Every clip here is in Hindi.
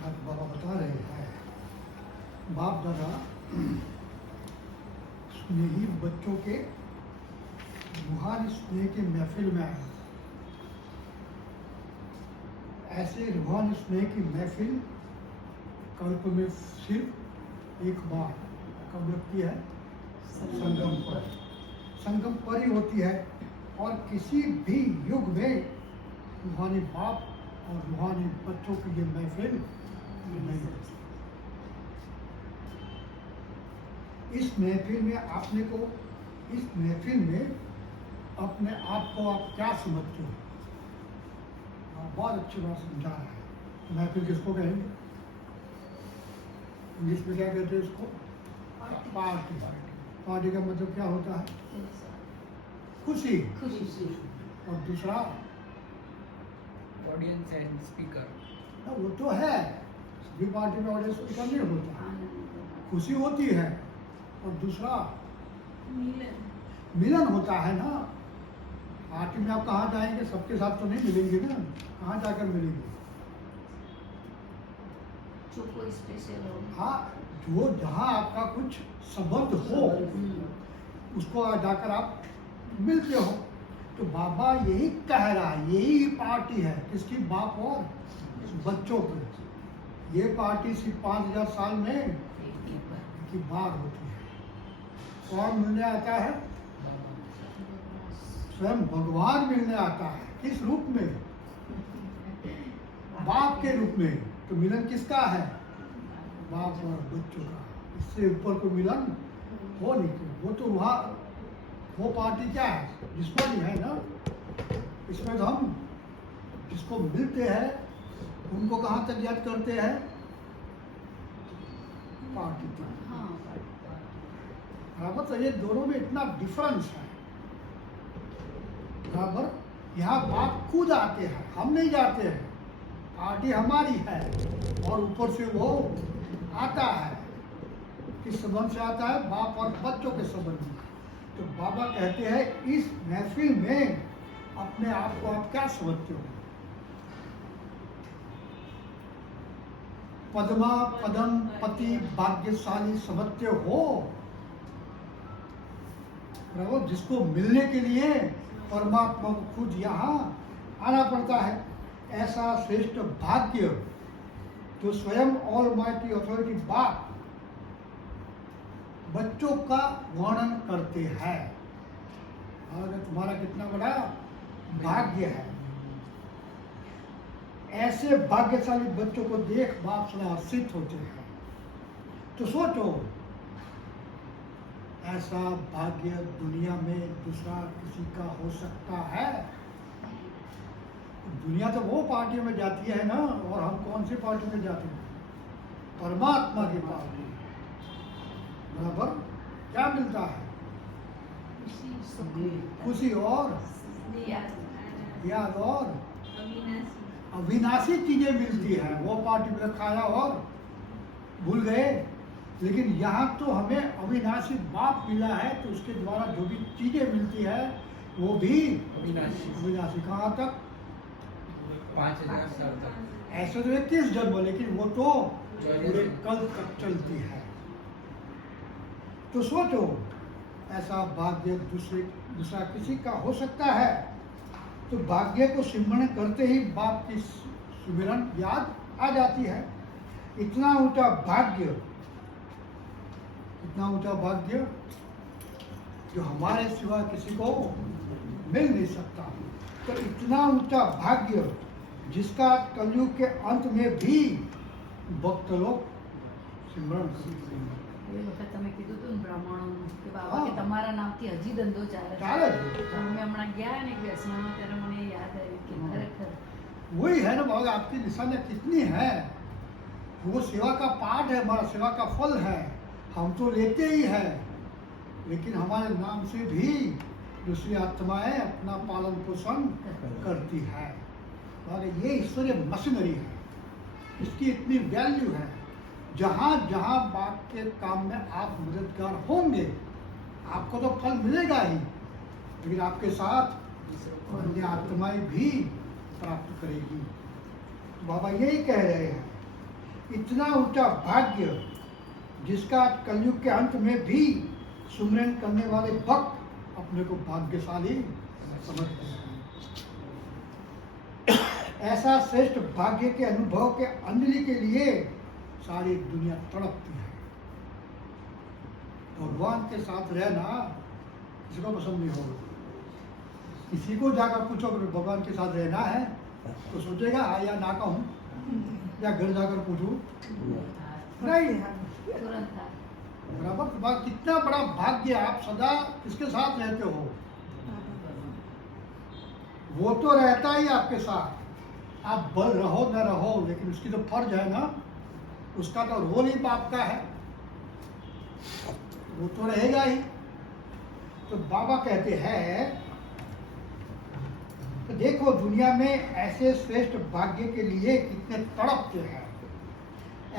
आज बाबा बता रहे हैं बाप दादा स्नेही बच्चों के रूहानी स्नेह की महफिल में आए। ऐसे रूहानी स्नेह की महफिल कल्प में सिर्फ एक बार कब लगती है? संगम पर। संगम पर ही होती है और किसी भी युग में रूहानी बाप और रूहानी बच्चों की ये महफिल नहीं होती। इस महफिल में आपने को इस महफिल में अपने आप को आप क्या समझते हो? आप बहुत अच्छी बात समझा रहे हैं। महफिल किसको कहेंगे? इंग्लिश में क्या कहते हैं इसको? पार्टी। पार्टी का मतलब क्या होता है? खुशी। और दूसरा ऑडियंस एंड स्पीकर। वो तो है, सभी पार्टी में ऑडियंस स्पीकर नहीं होता, खुशी होती है। और दूसरा मिलन होता है ना। पार्टी में आप कहाँ जाएंगे? सबके साथ तो नहीं मिलेंगे ना, कहाँ जाकर मिलेंगे? जो कोई स्पेशल हो। हाँ, जो जहाँ आपका कुछ संबंध हो उसको जाकर आप मिलते हो। तो बाबा यही कह रहा है, यही पार्टी है किसकी? बाप और बच्चों की। ये पार्टी सिर्फ 5000 साल में की बार होती है। कौन मिलने आता है? स्वयं भगवान मिलने आता है। किस रूप में? बाप के रूप में। तो मिलन किसका है? बाप और बच्चों का। इससे ऊपर कोई मिलन हो नहीं सकता। वो तो वहाँ वो पार्टी क्या है? जिसको नहीं है ना। इसमें तो हम जिसको मिलते हैं उनको कहाँ तक याद करते हैं? पार्टी तक। बराबर। तो ये दोनों में इतना डिफरेंस है। बराबर। यहाँ बाप खुद आते हैं, हम नहीं जाते हैं। पार्टी हमारी है और ऊपर से वो आता है। किस संबंध से आता है? बाप और बच्चों के संबंध में। तो बाबा कहते हैं इस महफिल में अपने आप को आप क्या समझते हो? पद्मा पदम पति भाग्यशाली समझते हो? बराबर। जिसको मिलने के लिए परमात्मा को खुद यहाँ आना पड़ता है। ऐसा श्रेष्ठ भाग्य जो स्वयं ऑलमाइटी अथॉरिटी बाप बच्चों का वर्णन करते हैं। और तुम्हारा कितना बड़ा भाग्य है। ऐसे भाग्यशाली बच्चों को देख बाप सदा हर्षित होते हैं। तो सोचो, ऐसा भाग्य दुनिया में दूसरा किसी का हो सकता है? दुनिया तो वो पार्टी में जाती है ना, और हम कौन सी पार्टी में जाते हैं? परमात्मा की पार्टी। बराबर। क्या मिलता है? खुशी और याद और अविनाशी चीजें मिलती है। वो पार्टी में खाया और भूल गए। लेकिन यहाँ तो हमें अविनाशी बाप मिला है, तो उसके द्वारा जो भी चीजें मिलती है वो भी अविनाशी। कहाँ तक? 5000 साल तक। ऐसे तो 21 जन्म, लेकिन वो तो पूरे कल तक चलती है। तो सोचो, ऐसा भाग्य दूसरा किसी का हो सकता है? तो भाग्य को सिमरण करते ही बाप की सुमिरन याद आ जाती है। इतना ऊंचा भाग्य, इतना ऊंचा भाग्य जो हमारे सिवा किसी को मिल नहीं सकता। तो इतना ऊंचा भाग्य जिसका कलयुग के अंत में भी भक्त लोग सिमरण करते हैं। એ વખત તમે કીધું હતું ને બ્રાહ્મણોનું કે બાબા હા. કે તમારા નામથી હજી ધંધો ચાલે છે. ચાલે છે. તો અમે હમણાં ગયા ને એક વ્યસનમાં ત્યારે મને યાદ આવ્યું કે ખરેખર वही है ना बाबा, आपकी निशानियाँ कितनी है। वो सेवा का पाठ है, हमारा सेवा का फल है। हम तो लेते ही है, लेकिन हमारे नाम से भी दूसरी आत्माएं अपना पालन पोषण करती है। और ये ईश्वरीय मशीनरी है, इसकी इतनी वैल्यू है। जहाँ जहाँ बाप के काम में आप मददगार होंगे आपको तो फल मिलेगा ही, लेकिन आपके साथ अन्य आत्माएं भी प्राप्त करेगी। बाबा यही कह रहे हैं इतना ऊंचा भाग्य जिसका कलयुग के अंत में भी सुमिरन करने वाले भक्त अपने को भाग्यशाली समझते हैं। ऐसा श्रेष्ठ भाग्य के अनुभव के अंजलि के लिए सारी दुनिया तड़पती है। भगवान के साथ रहना किसी को पसंद नहीं होगा। किसी को जाकर पूछो कि भगवान के साथ रहना है तो सोचेगा हाँ या ना कहूँ, या घर जाकर पूछूं नहीं। तुरंत था। बराबर कितना बड़ा भाग्य, आप सदा किसके साथ रहते हो? वो तो रहता ही आपके साथ, आप बल रहो न रहो, लेकिन उसकी तो फर्ज है ना, उसका तो रोल ही बाप का है, वो तो रहेगा ही। तो बाबा कहते हैं तो देखो दुनिया में ऐसे श्रेष्ठ भाग्य के लिए कितने तड़पते हैं।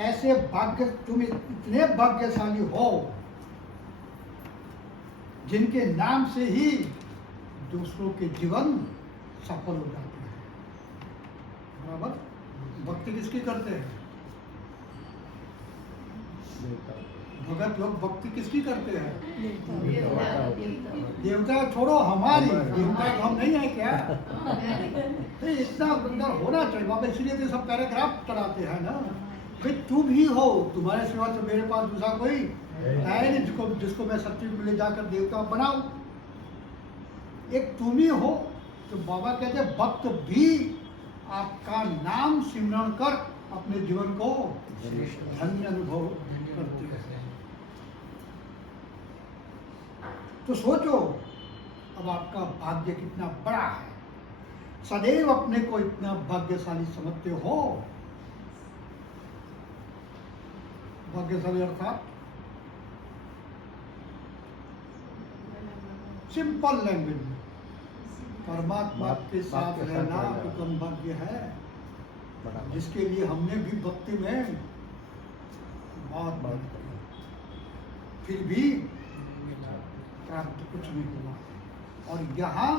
ऐसे भाग्य, तुम इतने भाग्यशाली हो जिनके नाम से ही दूसरों के जीवन सफल हो जाते हैं। बराबर, भक्ति किसकी करते हैं? भगत लोग भक्ति किसकी करते हैं? देवता छोड़ो, हमारी देवता तो हम नहीं है क्या? नहीं, इतना अंदर होना चाहिए बाबा, इसलिए तो सब पैराग्राफ चलाते हैं ना। भाई तुम ही हो, तुम्हारे सिवा तो मेरे पास दूसरा कोई है नहीं जिसको मैं सत्युग में ले जाकर देवता बनाऊं। एक तुम ही हो। तो बाबा कहते हैं भक्त भी आपका नाम सिमरण कर अपने जीवन को धन्य अनुभव करते हैं। तो सोचो अब आपका भाग्य कितना बड़ा है। सदैव अपने को इतना भाग्यशाली समझते हो। भाग्यशाली अर्थात सिंपल लैंग्वेज में परमात्मा के साथ रहना उत्तम भाग्य है, जिसके लिए हमने भी भक्ति में बहुत फिर भी प्राप्त कुछ नहीं हुआ। और यहाँ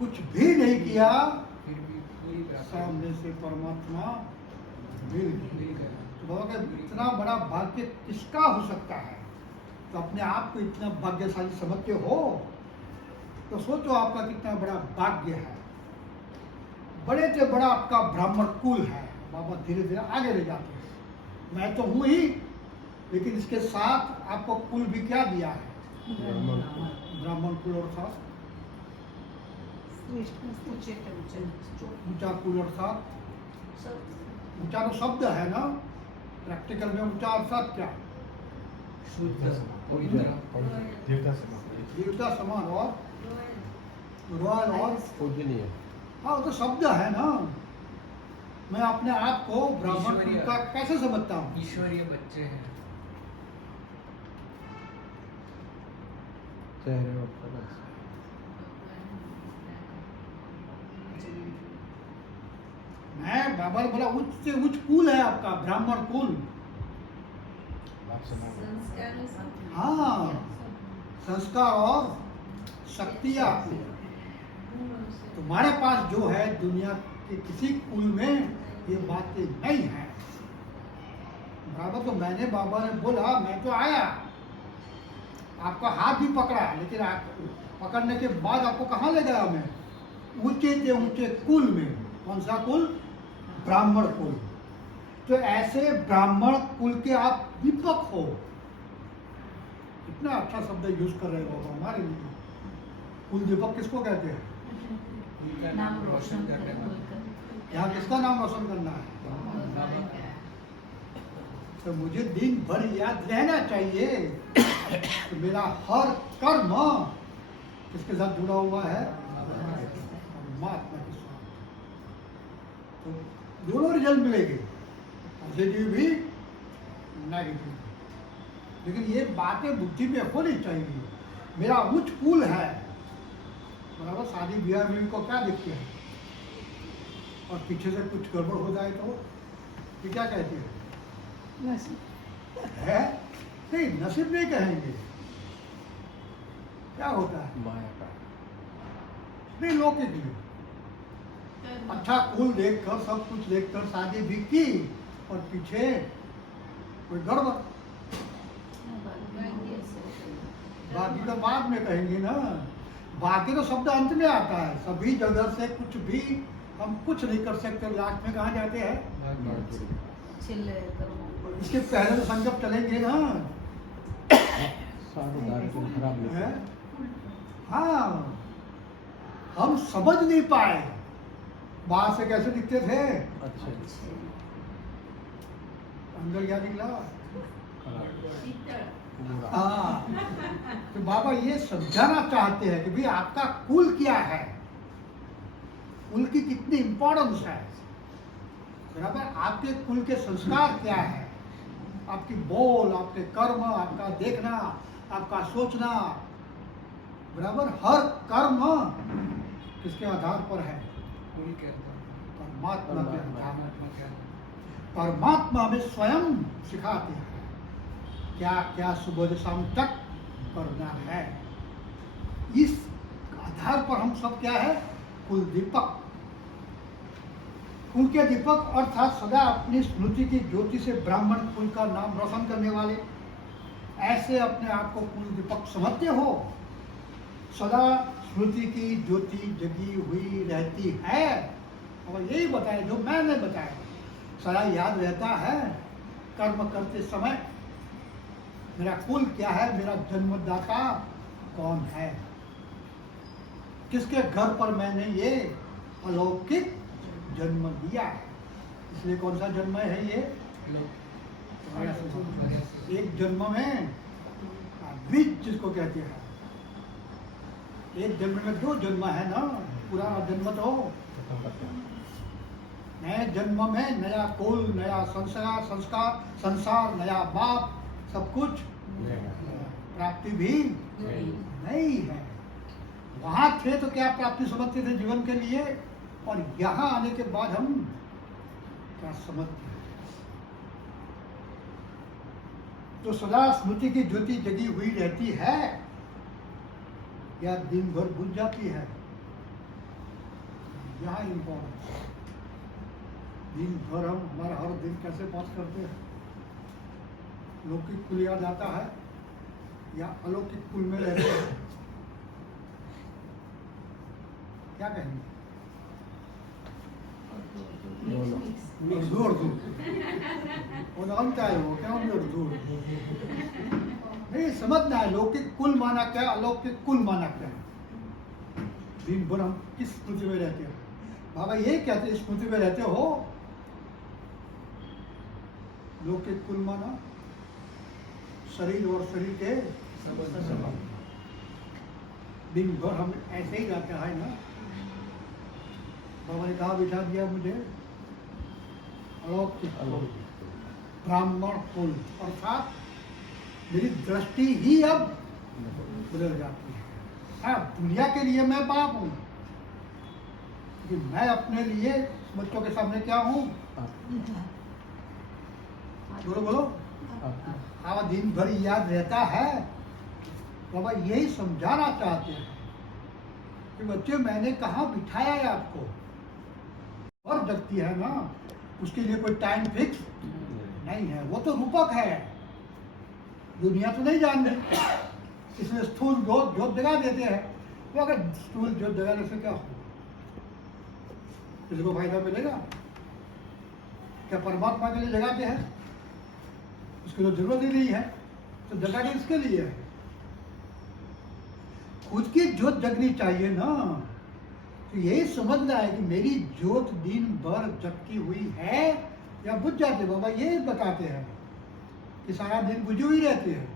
कुछ भी नहीं किया, फिर भी पूरी सामने से परमात्मा मिल गया। तो बाबा का इतना बड़ा भाग्य किसका हो सकता है? तो अपने आप को इतना भाग्यशाली समझते हो तो सोचो आपका कितना बड़ा भाग्य है। बड़े से बड़ा आपका ब्राह्मण कुल है। बाबा धीरे धीरे आगे ले जाते हैं। मैं तो हूँ ही, लेकिन इसके साथ आपको कुल भी क्या दिया है? ब्राह्मण कुल अर्थात ऊंचा कुल अर्थात ऊंचा तो शब्द है ना, प्रैक्टिकल में ऊंचा अर्थात क्या? शुद्ध पवित्र देवता समान और रॉयल और पूजनीय। हाँ, वो तो शब्द है ना। मैं अपने आप को ब्राह्मण कुल का कैसे समझता हूँ? ईश्वरीय बच्चे हैं। चेहरे और कलश। मैं बाबा ने बोला उच्च से उच्च कुल है आपका, ब्राह्मण कुल। हाँ, संस्कार और शक्ति आपकी। तुम्हारे पास जो है दुनिया के किसी कुल में ये बातें नहीं है। बराबर, तो मैंने बाबा ने बोला मैं तो आया, आपका हाथ भी पकड़ा, लेकिन पकड़ने के बाद आपको कहाँ ले गया मैं? ऊंचे से ऊंचे कुल में। कौन सा कुल? ब्राह्मण कुल। तो ऐसे ब्राह्मण कुल के आप दीपक हो। कितना अच्छा शब्द यूज कर रहे हो हमारे लिए। कुल दीपक किसको कहते हैं? उनका नाम रोशन करने करने वाले। यहाँ किसका नाम रोशन करना है? तो मुझे दिन भर याद रहना चाहिए कि मेरा हर कर्म किसके साथ जुड़ा हुआ है? परमात्मा के साथ। तो दोनों रिजल्ट मिलेंगे, पॉजिटिव भी नेगेटिव। लेकिन ये बातें बुद्धि में होनी चाहिए। मेरा उच्च कुल है, बराबर। शादी ब्याह में इनको क्या देखते हैं? और पीछे से कुछ गड़बड़ हो जाए तो ये क्या कहते हैं? है नहीं, नसीब नहीं कहेंगे। क्या होता है? माया का नहीं, लौकिक में अच्छा कुल देखकर सब कुछ देखकर शादी भी की और पीछे कोई गड़बड़। बाकी तो बाद में कहेंगे ना, बाकी तो शब्द अंत में आता है। सभी जगह से कुछ भी हम कुछ नहीं कर सकते, लास्ट में कहाँ जाते हैं? इसके पहले तो संकल्प चलेंगे ना। हैं? हाँ, हम समझ नहीं पाए बाहर से कैसे दिखते थे, अंदर क्या निकला। हाँ, तो बाबा ये समझाना चाहते हैं कि भाई आपका कुल क्या है, कुल की कितनी इंपॉर्टेंस है, बराबर। आपके कुल के संस्कार क्या है, आपकी बोल, आपके कर्म, आपका देखना, आपका सोचना, बराबर। हर कर्म किसके आधार पर है? कुल के आधार पर। परमात्मा के आधार पर। परमात्मा के आधार परमात्मा हमें स्वयं सिखाते हैं क्या क्या सुबह शाम तक करना है। इस आधार पर हम सब क्या है? कुल दीपक। कुल के दीपक अर्थात सदा अपनी स्मृति की ज्योति से ब्राह्मण कुल का नाम रोशन करने वाले, ऐसे अपने आप को कुल दीपक समझते हो। सदा स्मृति की ज्योति जगी हुई रहती है, और यही बताया जो मैंने बताया, सदा याद रहता है कर्म करते समय मेरा कुल क्या है, मेरा जन्मदाता कौन है, किसके घर पर मैंने ये अलौकिक जन्म दिया है। इसलिए कौन सा जन्म है ये? एक जन्म में बीज जिसको कहते हैं, एक जन्म में दो जन्म है ना। पुराना जन्म तो नए जन्म में नया कुल, नया संसार, नया बाप, सब कुछ प्राप्ति भी नहीं है। वहां थे तो क्या प्राप्ति समझते थे जीवन के लिए, और यहाँ आने के बाद हम क्या समझते हैं? तो सदा स्मृति की ज्योति जगी हुई रहती है या दिन भर बुझ जाती है? यहाँ इम्पोर्टेंट। दिन भर हम हमारा हर दिन कैसे पास करते हैं? लौकिक कुल याद आता है या अलौकिक कुल में रहते हैं? क्या कहेंगे? उर्दू है वो क्या उर्दू नहीं समझना है। लौकिक कुल माना क्या, अलौकिक कुल माना क्या। दिन भर हम किस स्मृति में रहते हैं? बाबा ये कहते स्मृति में रहते हो। लौकिक कुल माना शरीर और शरीर के संबंध। दिन भर हम ऐसे ही रहते हैं ना। बाबा ने कहा बिठा दिया मुझे अलौकिक ब्राह्मण कुल, अर्थात मेरी दृष्टि ही अब बदल जाती है। हाँ, दुनिया के लिए मैं बाप हूँ, लेकिन मैं अपने लिए बच्चों के सामने क्या हूँ? बोलो बोलो। हाँ, दिन भर याद रहता है। बाबा यही समझाना चाहते हैं कि बच्चे मैंने कहाँ बिठाया है आपको। और जगती है ना, उसके लिए कोई टाइम फिक्स नहीं है, वो तो रूपक है। दुनिया तो नहीं जान रही, इसमें स्थूल जोत जगा देते हैं। तो अगर स्थूल जोत जगाने से क्या हो, किसी को फायदा मिलेगा क्या? परमात्मा के लिए जगाते हैं, उसकी तो जरूरत ही नहीं है, तो जगाने इसके लिए है। खुद की जोत जगनी चाहिए ना। तो यही समझना है कि मेरी जोत दिन भर जगती हुई है या बुझ जाती है। बाबा ये बताते हैं कि सारा दिन बुझी हुई रहती है,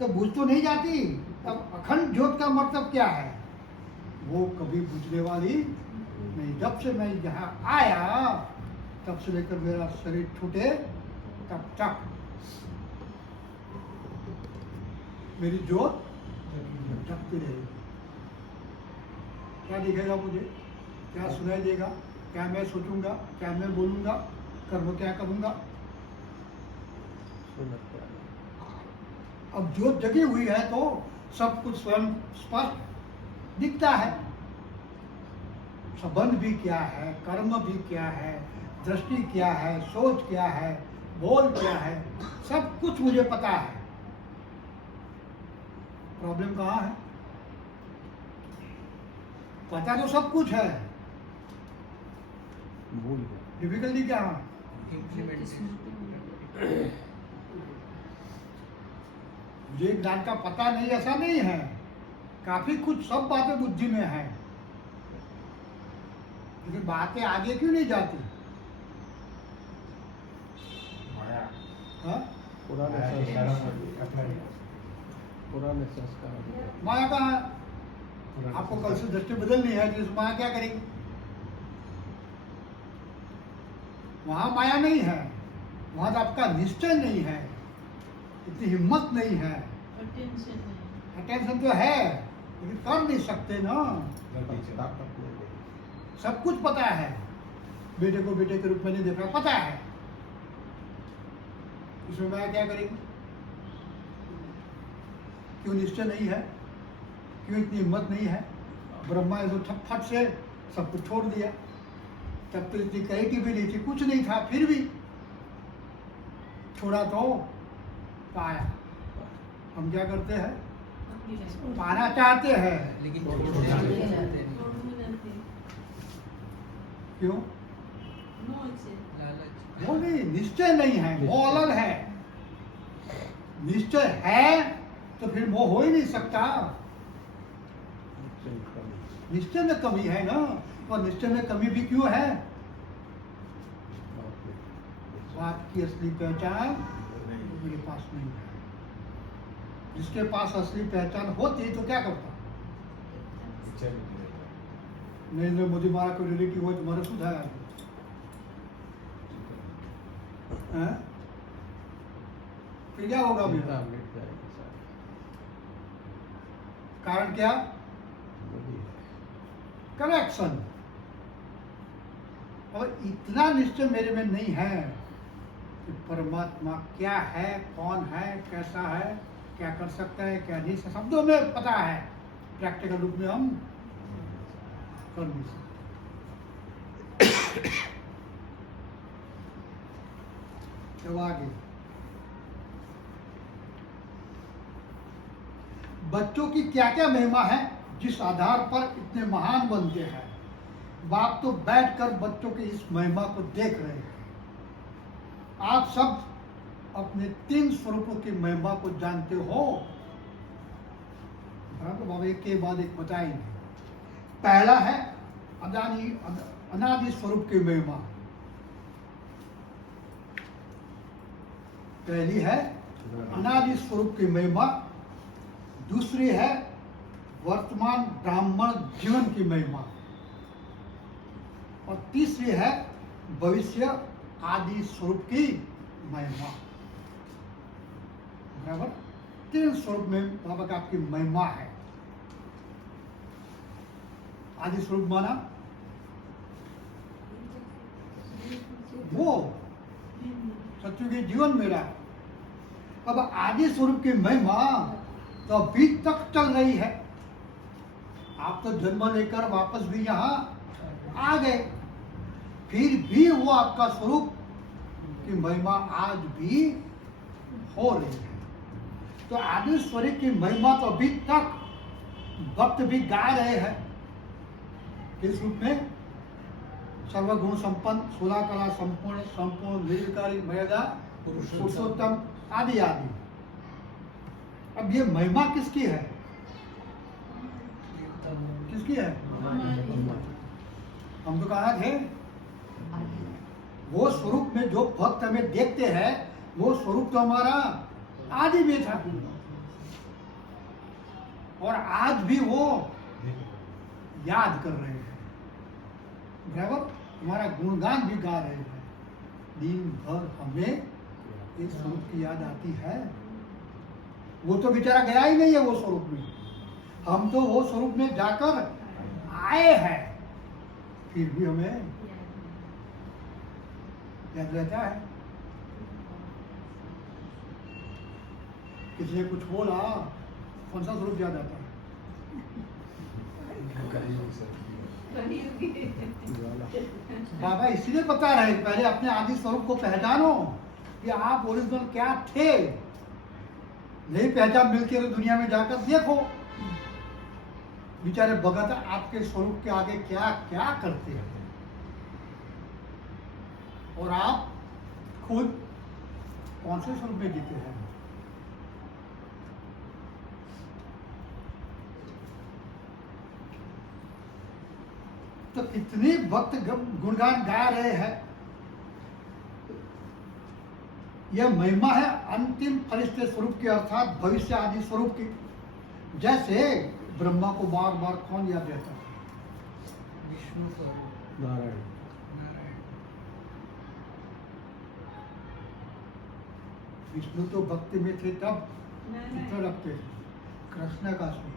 तो बुझ तो नहीं जाती। तब अखंड जोत का मतलब क्या है? वो कभी बुझने वाली नहीं। जब से मैं यहाँ आया तब से लेकर मेरा शरीर छूटे तब तक मेरी जोत जगती रहेगी। क्या दिखेगा मुझे, क्या सुनाई देगा, क्या मैं सोचूंगा, क्या मैं बोलूंगा, कर्म क्या करूंगा? अब जोत जगी हुई है तो सब कुछ स्वयं स्पष्ट दिखता है। संबंध भी क्या है, कर्म भी क्या है, दृष्टि क्या है, सोच क्या है, बोल क्या है, सब कुछ मुझे पता है। प्रॉब्लम कहाँ है? पता तो सब कुछ है, भूल गया। डिफिकल्टी क्या है? मुझे ज्ञान का पता नहीं, ऐसा नहीं है। काफी कुछ सब बातें बुद्धि में है, लेकिन बातें आगे क्यों नहीं जाती? हाँ? पुराने संस्कार। माया कहाँ है? आपको कल से दृष्टि बदलनी है तो इस माया क्या करेगी? वहां माया नहीं है, वहां तो आपका निश्चय नहीं है, इतनी हिम्मत नहीं है। टेंशन नहीं। अटेंशन तो है, लेकिन कर नहीं सकते ना। सब कुछ पता है, बेटे को बेटे के रूप में नहीं देखा, पता है। इसमें माया क्या करेगी? क्यों निश्चय नहीं है? क्यों इतनी हिम्मत नहीं है? ब्रह्मा ने तो फट से सब कुछ छोड़ दिया, तब तो इतनी क्वालिटी भी नहीं थी, कुछ नहीं था, फिर भी छोड़ा तो पाया। हम क्या करते हैं? पाना चाहते हैं, लेकिन छोड़ना चाहते हैं। क्यों? लालच। वो नहीं, निश्चय नहीं है, वो अलग है। निश्चय है तो फिर मोह हो ही नहीं सकता। निश्चय में कमी है ना, और निश्चय में कमी भी क्यों है? बात की असली पहचान मेरे पास नहीं है। जिसके पास असली पहचान होती तो क्या करता? नरेंद्र मोदी हमारा कोई रिलेटिव हो तुम्हारा सुधार है? फिर क्या होगा मेरा? कारण क्या? करेक्शन। और इतना निश्चय मेरे में नहीं है कि परमात्मा क्या है, कौन है, कैसा है, क्या कर सकता है, क्या नहीं। शब्दों में पता है, प्रैक्टिकल रूप में हम कर नहीं सकते। तो आगे बच्चों की क्या क्या महिमा है जिस आधार पर इतने महान बनते हैं। बाप तो बैठकर बच्चों की इस महिमा को देख रहे हैं। आप सब अपने 3 स्वरूपों की महिमा को जानते हो। तो बाबा एक के बाद एक बताएंगे। पहला है अनादि स्वरूप की महिमा। पहली है अनादि स्वरूप की महिमा। दूसरी है वर्तमान ब्राह्मण जीवन की महिमा। और तीसरी है भविष्य आदि स्वरूप की महिमा। बराबर? 3 स्वरूप में बाबा का आपकी महिमा है। आदि स्वरूप माना वो सत्युग की जीवन मेरा। अब आदि स्वरूप की महिमा तो अभी तक चल रही है। आप तो जन्म लेकर वापस भी यहाँ आ गए, फिर भी वो आपका स्वरूप की महिमा आज भी हो रही है। तो आदि स्वरूप की महिमा तो अभी तक भक्त भी गा रहे हैं। किस रूप में? सर्वगुण संपन्न, 16 कला संपूर्ण, संपूर्ण निर्विकारी, मर्यादा पुरुषोत्तम आदि आदि। अब ये महिमा किसकी है? किसकी है? हम तो कहा थे वो स्वरूप में जो भक्त हमें देखते हैं वो स्वरूप तो हमारा आदि में था, और आज भी वो याद कर रहे हैं। बराबर? हमारा गुणगान भी गा रहे हैं। दिन भर हमें इस स्वरूप की याद आती है। वो तो बेचारा गया ही नहीं है वो स्वरूप में। हम तो वो स्वरूप में जाकर आए हैं, फिर भी हमें याद रहता है। किसी ने कुछ बोला, कौन सा स्वरूप याद आता है? कलयुगी। ज्वाला। बाबा इसलिए बता रहे हैं, पहले अपने आदि स्वरूप को पहचानो कि आप ओरिजिनल क्या थे। नहीं पहचान मिलती है तो दुनिया में जाकर देखो बेचारे भगत आपके स्वरूप के आगे क्या क्या करते हैं, और आप खुद कौन से स्वरूप में जीते हैं। तो कितनी भक्त गुणगान गा रहे हैं। यह महिमा है अंतिम फरिश्ते स्वरूप की, अर्थात भविष्य आदि स्वरूप की। जैसे ब्रह्मा को बार बार कौन याद रहता है? विष्णु स्वरूप नारायण। नारायण। विष्णु तो भक्ति में थे तब इतना रखते थे। कृष्ण का स्वरूप,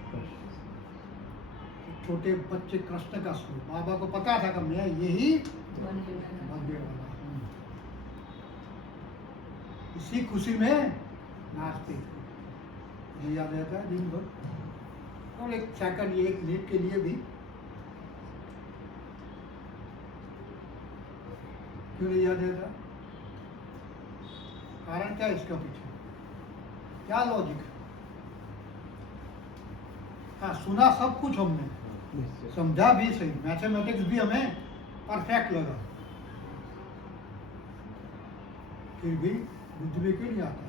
छोटे बच्चे कृष्ण का स्वरूप, बाबा को पता था कि मैं यही बनने वाला हूँ। इसी खुशी में नाचते थे। ये याद रहता है दिन भर, और एक सेकंड, एक मिनट के लिए भी क्यों नहीं याद रहता? कारण क्या है इसका पीछे? क्या लॉजिक है? हाँ, सुना सब कुछ हमने, निश्चय। समझा भी सही, मैथमेटिक्स भी हमें परफेक्ट लगा, फिर भी बुद्धि में क्यों नहीं आता है?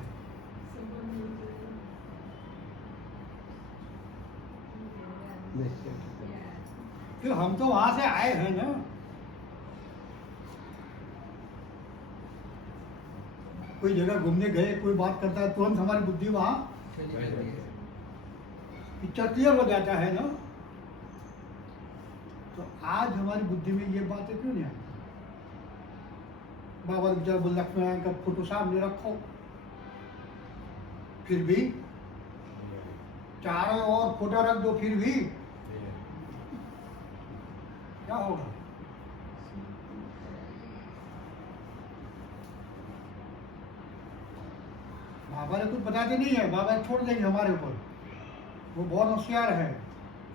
निश्चय। फिर हम तो वहां से आए हैं ना। कोई जगह घूमने गए, कोई बात करता है, तुरंत हमारी बुद्धि वहां चली जाती है। पिक्चर क्लियर हो जाता है ना। तो आज हमारी बुद्धि में ये बातें क्यों नहीं आती? बाबा विचार बोल, लक्ष्मी नारायण का फोटो सामने रखो, फिर भी चारों ओर फोटो रख दो, फिर भी क्या होगा? बाबा ने कुछ बताते नहीं है, बाबा छोड़ देंगे हमारे ऊपर। वो बहुत होशियार है।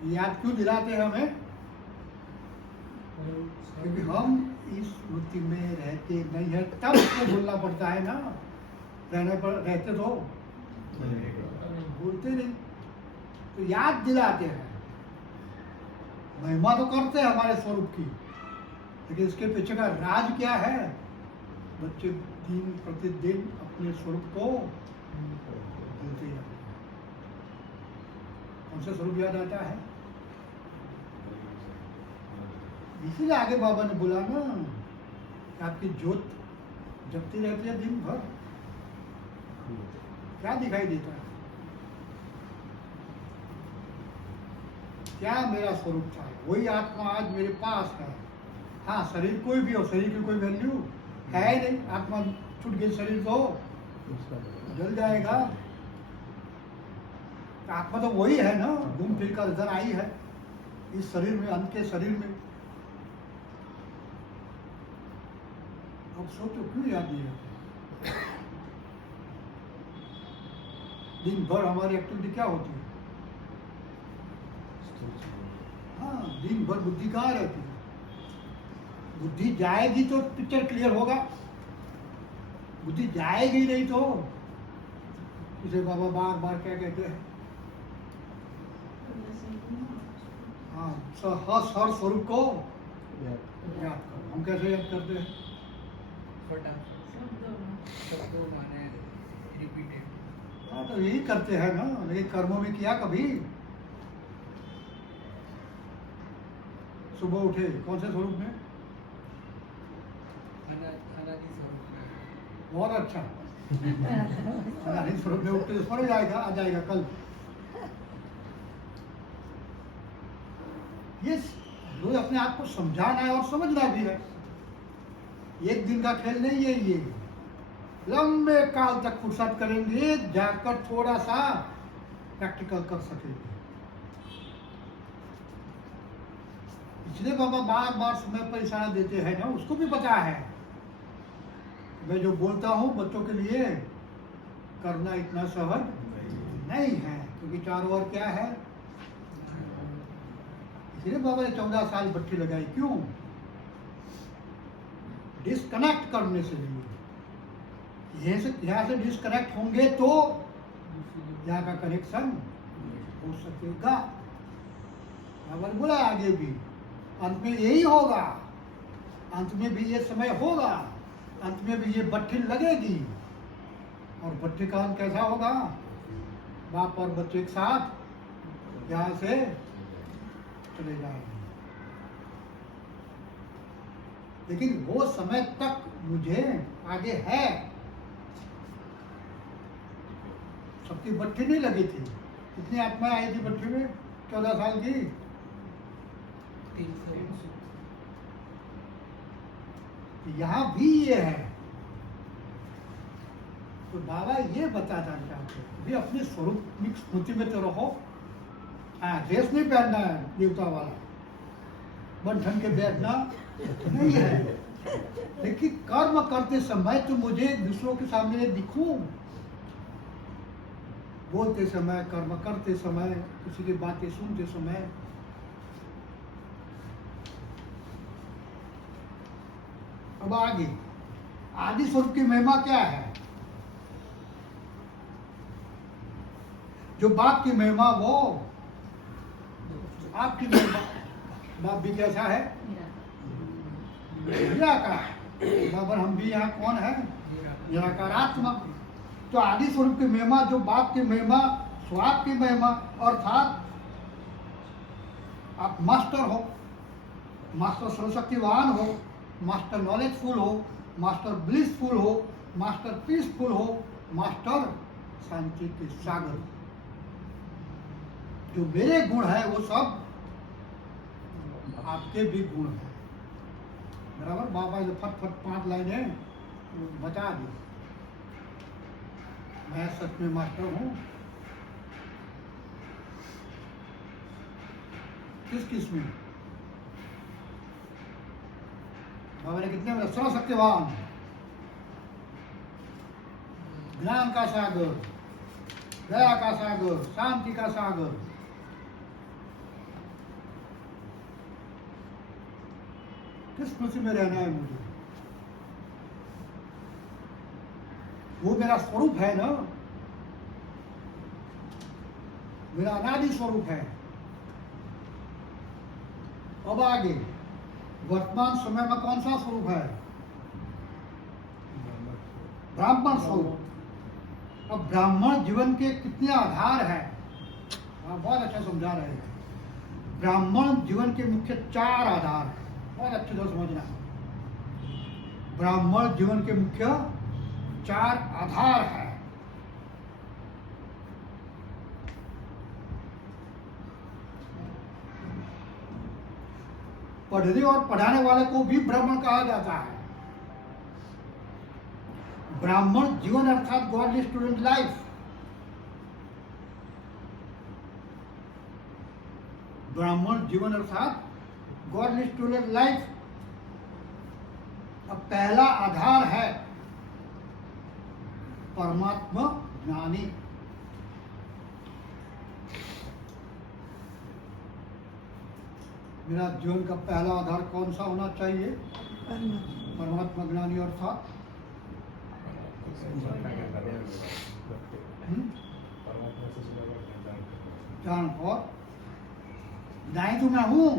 याद क्यों दिलाते हैं हमें? क्योंकि हम इस स्मृति में रहते नहीं है, तब उसको बोलना पड़ता है ना। रहने पर रहते तो बोलते नहीं, तो याद दिलाते हैं। महिमा तो करते हैं हमारे स्वरूप की, लेकिन इसके पीछे का राज क्या है? बच्चे दिन प्रतिदिन अपने स्वरूप को भूलते जाते हैं। कौन सा स्वरूप याद आता है? इसीलिए आगे बाबा ने बोला ना कि आपकी ज्योत जगती रहती है दिन भर। क्या दिखाई देता है? क्या मेरा स्वरूप था? वही आत्मा आज मेरे पास है। हाँ, शरीर कोई भी हो, शरीर की कोई वैल्यू है ही नहीं। आत्मा छूट गई, शरीर तो जल जाएगा। तो आत्मा तो वही है ना, घूम फिर कर इधर आई है इस शरीर में, अंत के शरीर में। अब सोचो क्यों याद नहीं रहता? दिन भर हमारी एक्टिविटी क्या होती है? हाँ, दिन भर बुद्धि कहाँ रहती है? बुद्धि जाएगी तो पिक्चर क्लियर होगा। बुद्धि जाएगी नहीं तो इसे बाबा बार बार क्या कहते हैं? हाँ, हर स्वरूप को याद करो। हम कैसे याद करते हैं? फटाफट शब्दों माने रिपीटेड। हाँ, तो यही करते हैं ना, लेकिन कर्मों में किया कभी? सुबह उठे कौन से स्वरूप में? अनादि स्वरूप में। बहुत अच्छा। अनादि स्वरूप में उठते तो समझ जाएगा, आ जाएगा कल। ये रोज अपने आप को समझाना है और समझना भी है। एक दिन का खेल नहीं है ये। लंबे काल तक फुर्सत करेंगे, जाकर थोड़ा सा प्रैक्टिकल कर सकेंगे। इसलिए बाबा बार बार समय पर इशारा देते हैं ना। उसको भी पता है मैं जो बोलता हूँ बच्चों के लिए करना इतना सहज नहीं है, क्योंकि चारों ओर क्या है? इसलिए बाबा ने 14 साल भट्टी लगाई। क्यों? डिस्कनेक्ट करने से लिए, यहाँ से डिस्कनेक्ट होंगे तो यहाँ का कनेक्शन हो सकेगा। बाबा ने बोला आगे भी अंत में यही होगा, अंत में भी ये समय होगा, अंत में भी ये भट्टी लगेगी। और भट्टी का अंत कैसा होगा? बाप और बच्चे एक साथ यहाँ से चले जाएंगे। लेकिन वो समय तक मुझे आगे है। सबकी भट्टी नहीं लगी थी। कितनी आत्माएं आई थी भट्टी में 14 साल की? 300 यहाँ भी ये है। तो बाबा ये बताना चाहते हैं भी अपने स्वरूप की स्मृति में तो रहो। ड्रेस नहीं पहनना है देवता वाला, बंधन के बैठना नहीं है। लेकिन कर्म करते समय तो मुझे दूसरों के सामने दिखूं, बोलते समय, कर्म करते समय, किसी की बातें सुनते समय। अब आगे आदि स्वरूप की महिमा क्या है? जो बाप की महिमा वो आपकी महिमा। बाप भी कैसा है? निराकार। बाबर हम भी यहाँ कौन है? निराकार आत्मा। तो आदि स्वरूप की महिमा, जो बाप की महिमा, स्वाप की महिमा, अर्थात आप मास्टर हो, मास्टर सर्वशक्तिवान हो, मास्टर नॉलेजफुल हो, मास्टर ब्लिसफुल हो, मास्टर पीसफुल हो, मास्टर शांति के सागर। जो मेरे गुण है वो सब आपके भी गुण है। बराबर? बाबा ने फट 5 लाइनें बता दी। मैं सच में मास्टर हूँ। किस में? बाबा ने कितने में? सर्वशक्तिवान, ज्ञान का सागर, दया का सागर, शांति का सागर। किस स्मृति में रहना है मुझे? वो मेरा स्वरूप है ना, मेरा अनादि स्वरूप है। अब आगे वर्तमान समय में कौन सा स्वरूप है? ब्राह्मण स्वरूप। अब ब्राह्मण जीवन के कितने आधार है? आप बहुत अच्छा समझा रहे हैं। ब्राह्मण जीवन के मुख्य 4 आधार है। बहुत अच्छे से समझना। ब्राह्मण जीवन के मुख्य 4 आधार है। पढ़ने और पढ़ाने वाले को भी ब्राह्मण कहा जाता है। ब्राह्मण जीवन अर्थात गॉडली स्टूडेंट लाइफ। ब्राह्मण जीवन अर्थात गॉडली स्टूडेंट लाइफ। अब पहला आधार है परमात्मा ज्ञानी। मेरा जीवन का पहला आधार कौन सा होना चाहिए? परमात्मा ज्ञानी अर्थात ज्ञान। और ज्ञानी तो मैं हूं,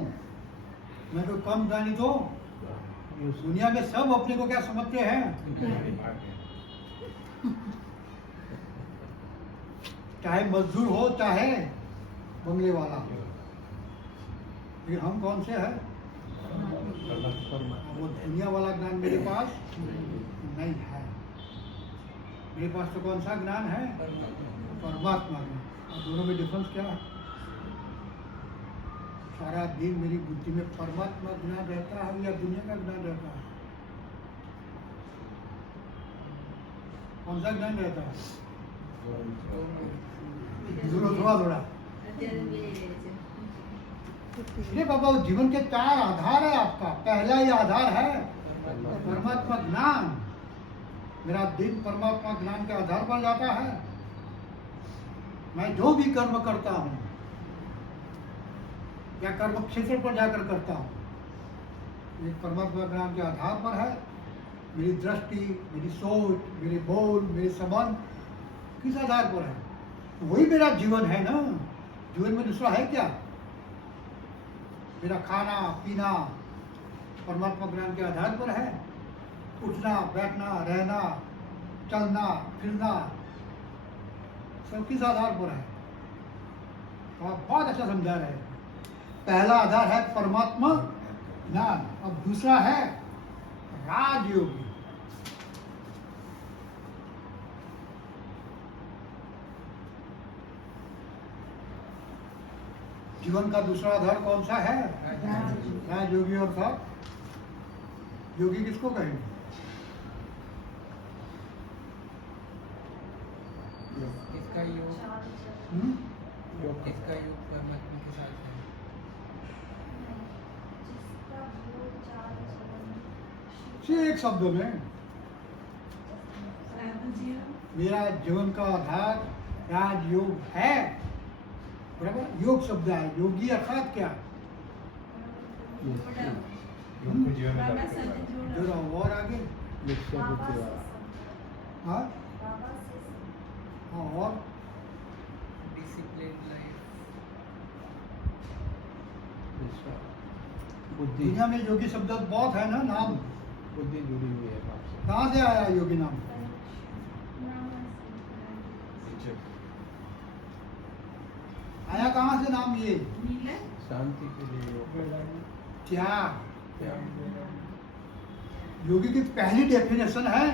मैं तो कम ज्ञानी तो दुनिया में सब अपने को क्या समझते हैं? चाहे मजदूर हो चाहे बंगले वाला हो। लेकिन हम कौन से हैं? वो दुनिया वाला ज्ञान मेरे पास नहीं है। मेरे पास तो कौन सा ज्ञान है? परमात्मा ज्ञान। और दोनों में डिफरेंस क्या है? सारा दिन मेरी बुद्धि में परमात्मा ज्ञान रहता है या दुनिया का ज्ञान रहता है? कौन सा ज्ञान रहता है? दोनों थोड़ा। ये बाबा जीवन के 4 आधार है आपका। पहला ही आधार है परमात्मा ज्ञान। मेरा दिन परमात्मा ज्ञान के आधार पर जाता है। मैं जो भी कर्म करता हूं या कर्म क्षेत्र पर जाकर करता हूँ, ये परमात्मा ज्ञान के आधार पर है। मेरी दृष्टि, मेरी सोच, मेरे बोल, मेरे संबंध किस आधार पर है? वही मेरा जीवन है ना। जीवन में दूसरा है क्या? मेरा खाना पीना परमात्मा ज्ञान के आधार पर है। उठना बैठना रहना चलना फिरना सब किस आधार पर है? तो आप बहुत अच्छा समझा रहे हैं। पहला आधार है परमात्मा ज्ञान, अब दूसरा है राजयोगी। जीवन का दूसरा आधार कौन सा है? राजयोगी। और साथ योगी किसको कहेंगे? किसका योग हम्म? किसका योग परमात्मा के साथ है? सिर्फ एक शब्द में मेरा जीवन का आधार राजयोग है। बराबर, योग शब्द है। योगी अर्थात क्या? उनको जीवन में लाभ करता है। जरा और आगे। निश्चय बुद्धि वाला। हाँ हाँ, और डिसिप्लिन लाइफ। निश्चय बुद्धि। दुनिया में योगी शब्द बहुत है ना, नाम बुद्धि जुड़ी हुई है बाप से। कहाँ से आया योगी नाम? आया कहाँ से नाम ये? शांति के लिए योग। त्याग। त्याग। योगी की पहली डेफिनेशन है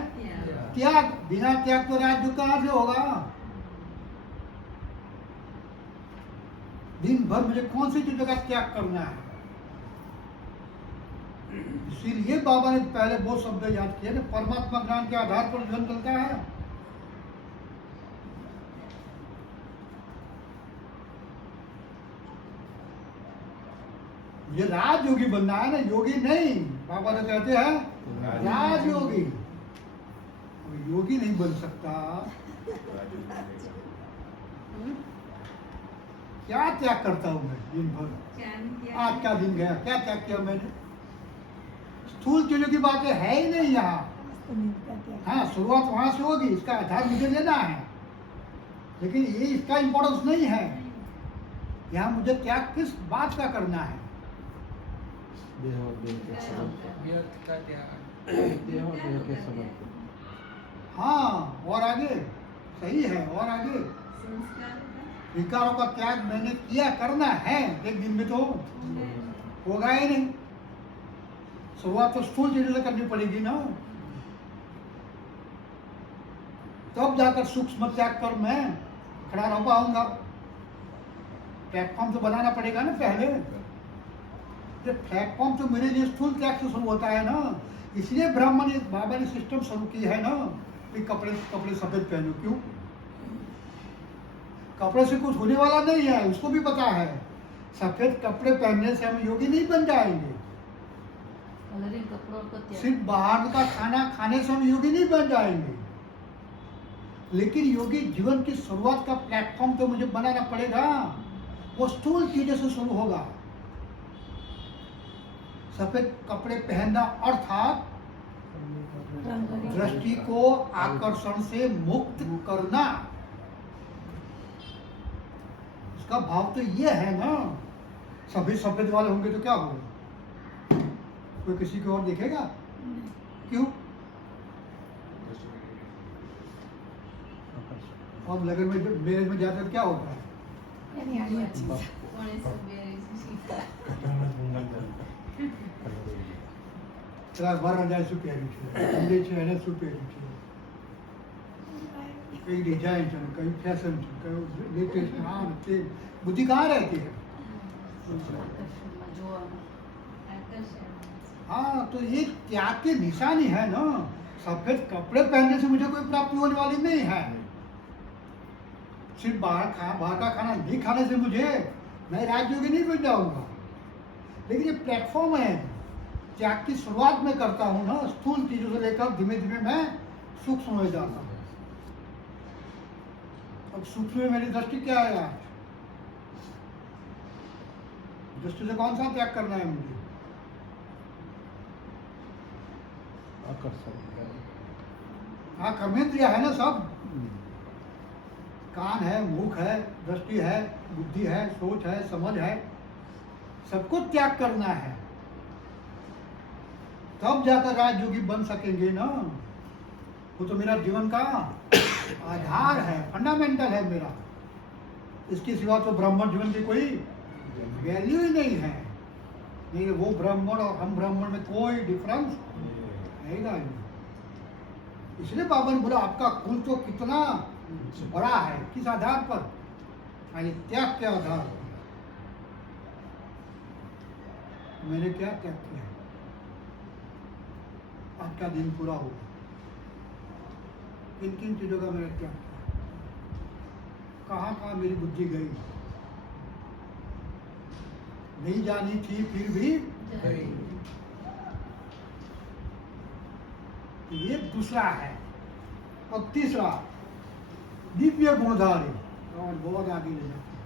त्याग। बिना त्याग तो राजयोग कहाँ से होगा? दिन भर मुझे कौन सी चीजों का त्याग करना है? इसीलिए बाबा ने पहले वो शब्द याद किए ना, परमात्मा ज्ञान के आधार पर जीवन चलता है। ये राजयोगी बनना है ना, योगी नहीं। बाबा तो कहते हैं राजयोगी। अब योगी नहीं बन सकता। क्या त्याग करता हूं मैं दिन भर? आज का दिन गया, क्या त्याग किया मैंने? स्थूल चीजों की बातें है ही नहीं यहाँ। हाँ, शुरुआत वहां से होगी, इसका आधार मुझे लेना है, लेकिन ये इसका इम्पोर्टेंस नहीं है। यहाँ मुझे त्याग किस बात का करना है? देह और देह के समर्पण। व्यर्थ का त्याग। देह और देह के समर्पण। हाँ, और आगे सही है। और आगे विकारों का त्याग मैंने किया, करना है। एक दिन में तो होगा ही नहीं। शुरुआत तो स्थूल चीजों से करनी पड़ेगी ना, तब जाकर सूक्ष्म त्याग कर मैं खड़ा रह पाऊंगा। प्लेटफॉर्म तो बनाना पड़ेगा ना पहले। ये प्लेटफॉर्म तो मेरे लिए स्थूल त्याग से शुरू होता है ना। इसलिए ब्राह्मण ने बाबा ने सिस्टम शुरू की है ना कि कपड़े कपड़े सफेद पहनो। क्यों? कपड़े से कुछ होने वाला नहीं है, उसको भी पता है। सफेद कपड़े पहनने से हम योगी नहीं बन जाएंगे। कपड़ों को त्याग। सिर्फ बाहर का खाना खाने से हम योगी नहीं बन जाएंगे, लेकिन योगी जीवन की शुरुआत का प्लेटफॉर्म तो मुझे बनाना पड़ेगा। वो स्थूल चीजों से शुरू होगा। सफेद कपड़े पहनना अर्थात दृष्टि को आकर्षण से मुक्त करना। उसका भाव तो ये है ना। सभी सफेद वाले होंगे तो क्या होगा? कोई किसी की ओर देखेगा? क्यों? और लगन में मैरिज में जाकर क्या होता है? बार जाए શું પહેર્યું છે, જે છે એને શું પહેર્યું છે, કઈ ડિઝાઇન છે, કઈ ફેશન છે, કયું લેટેસ્ટ આ તે બુદ્ધિ कहाँ रहती है? हाँ, तो ये त्याग की निशानी है ना। सफेद कपड़े पहनने से मुझे कोई प्राप्ति होने वाली नहीं है। सिर्फ बाहर का खाना नहीं खाने से मुझे मैं राजयोगी नहीं बन जाऊंगा। लेकिन ये प्लेटफॉर्म है। त्याग की शुरुआत में करता हूँ ना, स्थूल चीजों से लेकर धीमे धीमे मैं सूक्ष्म हो जाता हूँ। अब सूक्ष्म में मेरी दृष्टि क्या है? आज दृष्टि से कौन सा त्याग करना है मुझे? आकर्षण है। हाँ, कर्मेंद्रिय है ना सब। कान है, मुख है, दृष्टि है, बुद्धि है, सोच है, समझ है, सबको त्याग करना है, तब जाकर राजयोगी बन सकेंगे ना। वो तो मेरा जीवन का आधार है, फंडामेंटल है मेरा। इसके सिवा तो ब्राह्मण जीवन की कोई वैल्यू ही नहीं है। नहीं, वो ब्राह्मण और हम ब्राह्मण में कोई डिफरेंस है ही नहीं। इसलिए बाबा ने बोला आपका कुल तो कितना बड़ा है, किस आधार पर? खाली त्याग के आधार पर। मैंने क्या त्याग किया? आज का दिन पूरा हुआ, किन किन चीजों का मैंने त्याग किया, कहाँ कहाँ मेरी बुद्धि गई, नहीं जानी थी फिर भी ये दूसरा है। और तीसरा दिव्य गुणधारी, और बहुत आगे ले जाते हैं।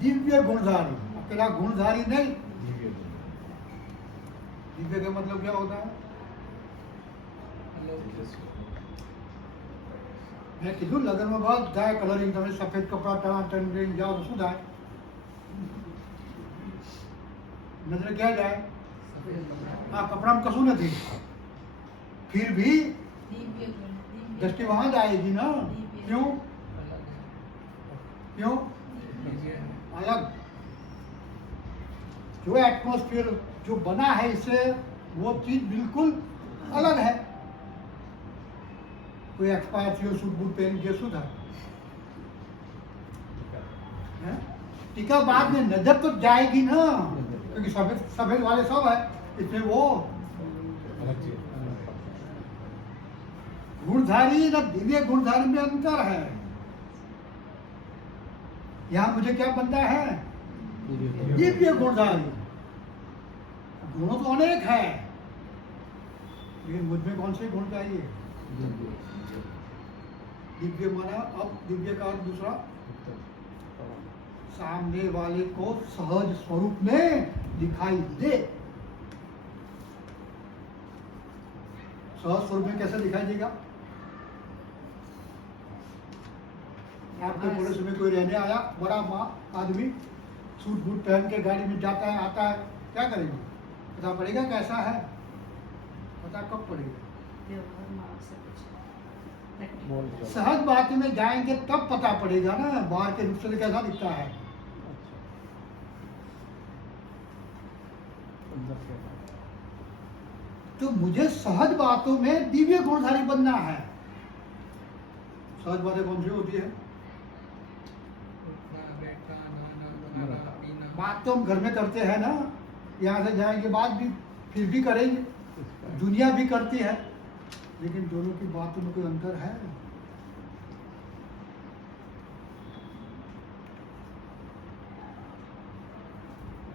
दिव्य गुणधारी, अकेला गुणधारी नहीं। दिव्य का मतलब क्या होता है? मैं कीधु लगन में बहुत जाए कलरिंग, તમે સફેદ કપડા ટણા ટણી જાઓ તો શું થાય? નજરે क्या जाए? हाँ, कपड़ा में कसू नहीं, फिर भी दिव्य गुण, दिव्य दृष्टि वहां जाएगी ना। क्यों? क्यों? अलग जो एटमॉस्फेयर जो बना है इससे, वो चीज बिल्कुल अलग है। कोई एक्सपायर थी सूट बूट पहन के सुधा टीका बाद में नजर तो जाएगी ना, क्योंकि सफेद सफेद वाले सब है, इसमें वो गुणधारी ना दिव्य गुणधारी में अंतर है। यहाँ मुझे क्या बनना है? दिव्य गुणधारी। गुणों तो अनेक है, लेकिन मुझ में कौन से गुण चाहिए? दिव्य माना, अब दिव्य का अर्थ दूसरा, सामने वाले को सहज स्वरूप में दिखाई दे। सहज स्वरूप में कैसे दिखाई देगा? आपके पड़ोस में कोई रहने आया, बड़ा माँ आदमी सूट बूट पहन के गाड़ी में जाता है आता है, क्या करेंगे? पता पड़ेगा कैसा है? पता कब पड़ेगा? व्यवहार में आवश्यक है। बोल चल। सहज बात में जाएंगे तब पता पड़ेगा ना, बाहर के रूप से कैसा दिखता है। अंदर से है। तो मुझे सहज बातों में दिव्य गुणधारी बनना है। सहज बातें कौन सी होती है? उठना, बैठना, नहाना, बनाना, पीना। बात तो हम घर में करते हैं ना, यहाँ से जाएंगे बाद भी फिर भी करेंगे, दुनिया भी करती है, लेकिन दोनों की बातों में कोई अंतर है?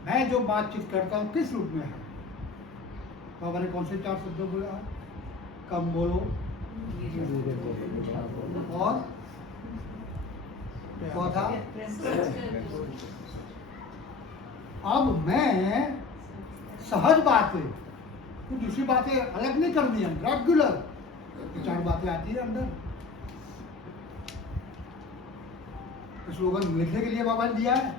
मैं जो बातचीत करता हूँ किस रूप में है? बाबा ने कौन से 4 शब्द बोला है? कम बोलो धीरे बोलो, हाँ बोलो। और चौथा, अब मैं सहज बातें, कुछ दूसरी बातें अलग नहीं करनी है, रेगुलर 4 बातें आती है अंदर। स्लोगन लिखने के लिए बाबा ने दिया है।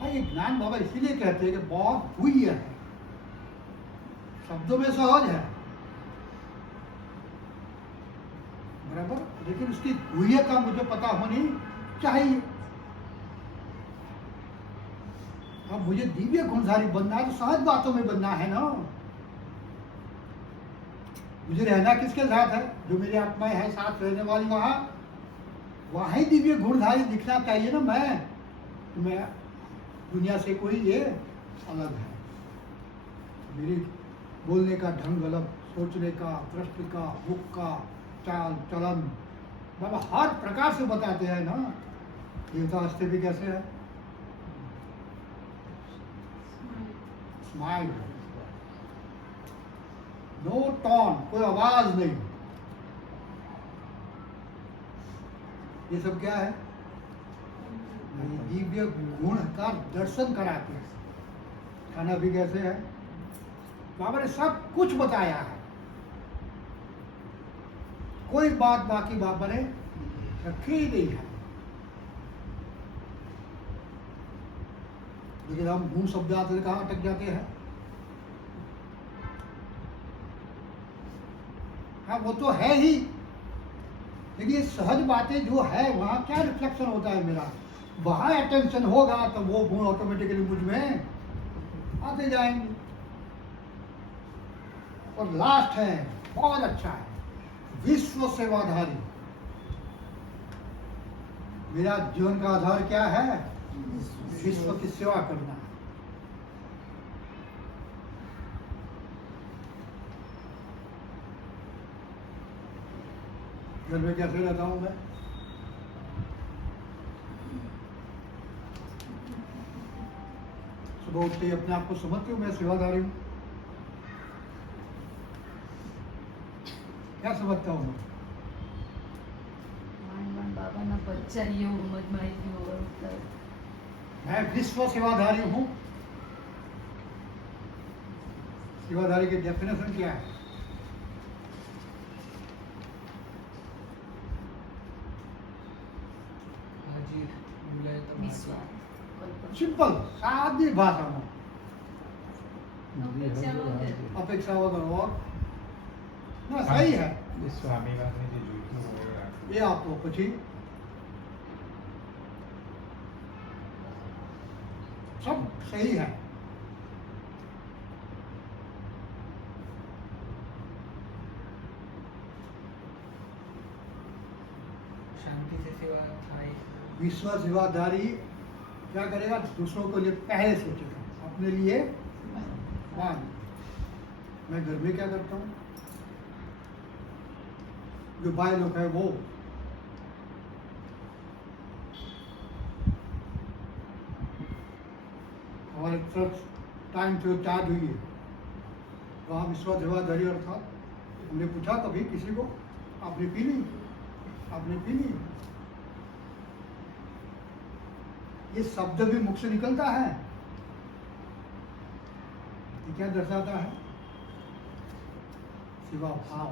हाँ, ये ज्ञान बाबा इसीलिए कहते हैं कि बहुत हुई है, शब्दों में सहज है बराबर, लेकिन उसकी गुह्य का मुझे पता होनी चाहिए। अब मुझे दिव्य गुणधारी बनना है तो सहज बातों में बनना है ना। मुझे रहना किसके साथ है? जो मेरी आत्माएं है साथ रहने वाली, वहां ही दिव्य गुणधारी दिखना चाहिए ना। मैं दुनिया से कोई ये अलग है, मेरी बोलने का ढंग अलग, सोचने का, दृष्टि का, मुख का, चाल चलन, बाबा हर प्रकार से बताते हैं ना। देवता हंसते भी कैसे है? स्माइल, नो टोन, कोई आवाज नहीं। ये सब क्या है? ये दिव्य गुण का दर्शन कराते हैं। खाना भी कैसे है? बाबा ने सब कुछ बताया है, कोई बात बाकी बाबा ने रखी ही नहीं है। लेकिन हम गुण शब्द आते हैं, कहाँ अटक जाते हैं? हाँ वो तो है ही, लेकिन ये सहज बातें जो है वहाँ क्या रिफ्लेक्शन होता है मेरा, वहाँ अटेंशन होगा तो वो गुण ऑटोमेटिकली मुझ में आते जाएंगे। और लास्ट है, बहुत अच्छा है, विश्व सेवाधारी। मेरा जीवन का आधार क्या है? विश्व की सेवा करना। घर में कैसे रहता हूं मैं? सुबह उठते ही अपने आप को समझती हूँ मैं सेवाधारी हूँ? क्या समझता हूँ मैं? માંડ બાબાના પચારીઓ ઉમદમાં આવી ગયો વળતર. मैं विश्व सेवाधारी हूँ। सेवाधारी की डेफिनेशन क्या है? हाजिर बोलाए तो વિશ્વાસ કલ્પના. सिंपल सादी भाषा में, અપેક્ષા વગર. अपेक्षा वगैरह और ना सही है। સ્વામીવાદને જે જોઈતું હોય એ ये आपको પછી सब सही है। शांति से सेवा થાય. विश्व सेवाधारी क्या करेगा? दूसरों के लिए पहले सोचेगा, अपने लिए बाद में। मैं घर में क्या करता हूँ? जो भाई लोग है वो हमारे चर्च टाइम से चार्ज हुई है, वहाँ विश्व सेवाधारी अर्थात हमने पूछा कभी किसी को, आपने पी नहीं? आपने पी नहीं? ये शब्द भी मुख से निकलता है, ये क्या दर्शाता है? सेवा भाव।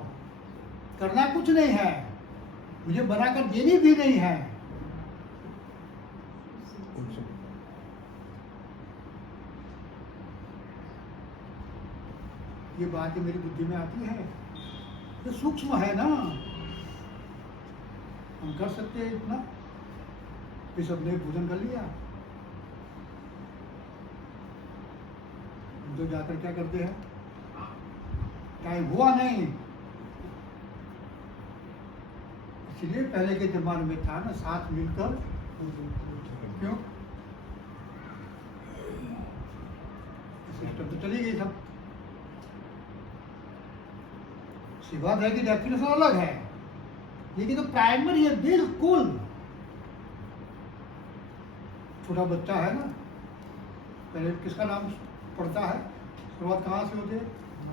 करना कुछ नहीं है, मुझे बनाकर देनी भी नहीं है। ये बातें मेरी बुद्धि में आती है, ये सूक्ष्म है ना, हम कर सकते हैं इतना। ये सब ने भोजन कर लिया, हम तो जाकर क्या करते हैं? टाइम हुआ नहीं, इसलिए पहले के जमाने में था ना, साथ मिलकर। क्यों? सिस्टम तो चली गई सब। सेवाधारी की डेफिनेशन अलग है, लेकिन तो प्राइमरी है बिल्कुल। छोटा बच्चा है ना, पहले किसका नाम पढ़ता है? शुरुआत कहाँ से होती है?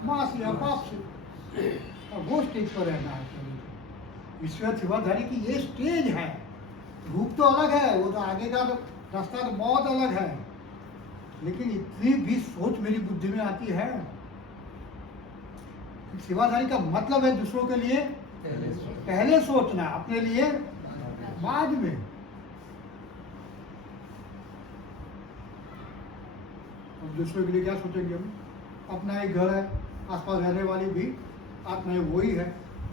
माँ से या बाप से, और वो स्टेज पर रहना है। विश्व सेवाधारी की ये स्टेज है। रूप तो अलग है, वो तो आगे का रास्ता तो बहुत अलग है, लेकिन इतनी भी सोच मेरी बुद्धि में आती है। सेवाधारी का मतलब है दूसरों के लिए पहले सोचना, अपने लिए बाद में। अब दूसरों के लिए क्या सोचेंगे हम? अपना एक घर है, आसपास रहने वाली भी आत्मा वही है,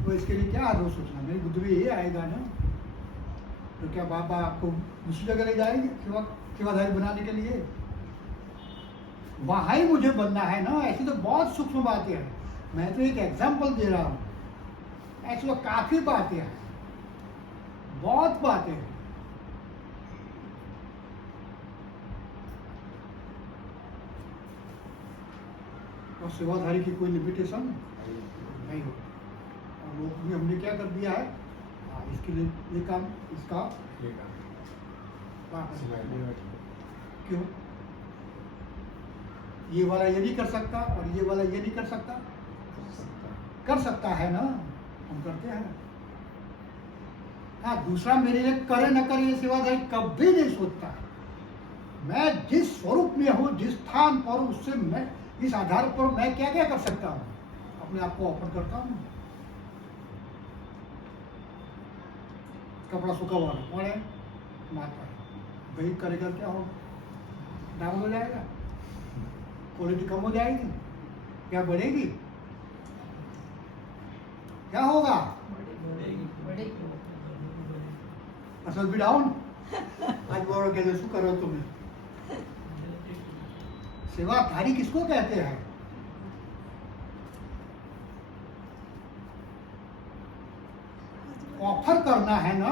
तो इसके लिए क्या रोज सोचना? मेरी बुद्धि में ये आएगा ना, तो क्या बाबा आपको दूसरी जगह ले जाएंगे सेवाधारी बनाने के लिए? वहाँ ही मुझे बनना है ना। ऐसी तो बहुत सूक्ष्म बातें हैं, मैं तो एक एग्जाम्पल दे रहा हूँ। ऐसी तो काफी बातें हैं, बहुत बातें हैं। और सेवाधारी की कोई लिमिटेशन नहीं होती। और लोग भी हमने क्या कर दिया है? इसके लिए ये काम, इसका क्यों? ये वाला ये नहीं कर सकता और ये वाला ये नहीं कर सकता? कर सकता है ना, हम करते हैं। हाँ, दूसरा मेरे लिए करे न करे ये सेवाधारी कभी नहीं सोचता। मैं जिस स्वरूप में हूँ, जिस स्थान पर हूँ, उससे मैं इस आधार पर मैं क्या क्या कर सकता हूँ, अपने आप को ऑफर करता हूँ। कपड़ा सूखा हुआ है, कौन है? माता है। भाई करेगा क्या होगा? डाउन हो जाएगा, क्वालिटी कम हो जाएगी, क्या बढ़ेगी, क्या होगा? बड़े असल भी डाउन। आज बोलो कहते शू करो तुम्हें? सेवाधारी किसको कहते हैं? ऑफर करना है ना।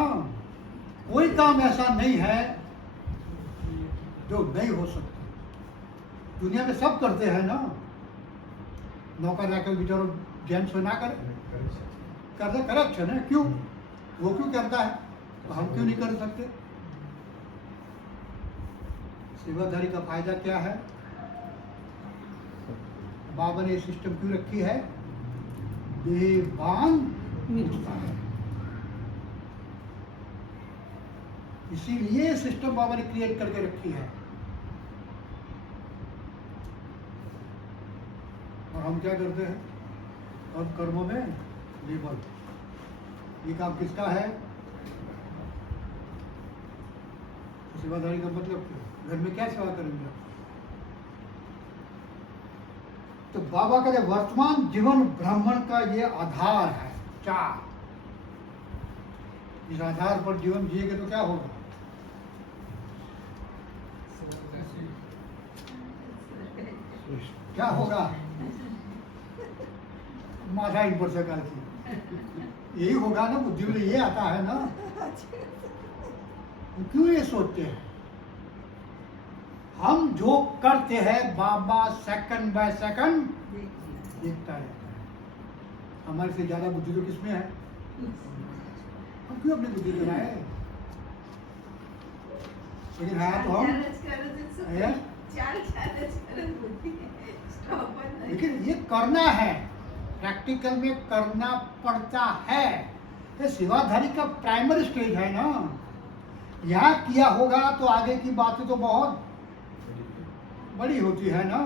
कोई काम ऐसा नहीं है जो नहीं हो सकता। दुनिया में सब करते हैं ना। नौकर जाकर बेचारो जेंट्स ना करे, करते करेक्शन है, क्यों? वो क्यों करता है तो हम क्यों नहीं कर सकते? सेवाधारी का फायदा क्या है? बाबा ने सिस्टम क्यों रखी है? देवान मिलता है, इसीलिए सिस्टम बाबा ने क्रिएट करके रखी है। और हम क्या करते हैं? अब कर्मों में लेबल, ये काम किसका है? सेवाधारी का मतलब क्या? घर में क्या सेवा करेंगे आप? तो बाबा का जो वर्तमान जीवन ब्राह्मण का ये आधार है, चार। इस आधार पर जीवन जिएगा तो क्या होगा? क्या होगा? माथा इन पर सरकार की यही होगा ना। बुद्धि में ये आता है ना। क्यों ये सोचते हैं? हम जो करते हैं बाबा सेकंड बाय सेकंड देखता रहता है। हमारे से ज्यादा बुद्धि तो किसमें है? हम क्यों अपनी बुद्धि लगाए? लेकिन हाँ तो हम है? लेकिन ये करना है, प्रैक्टिकल में करना पड़ता है। ये सेवाधारी का प्राइमरी स्टेज है ना। यहाँ किया होगा तो आगे की बातें तो बहुत बड़ी होती है ना।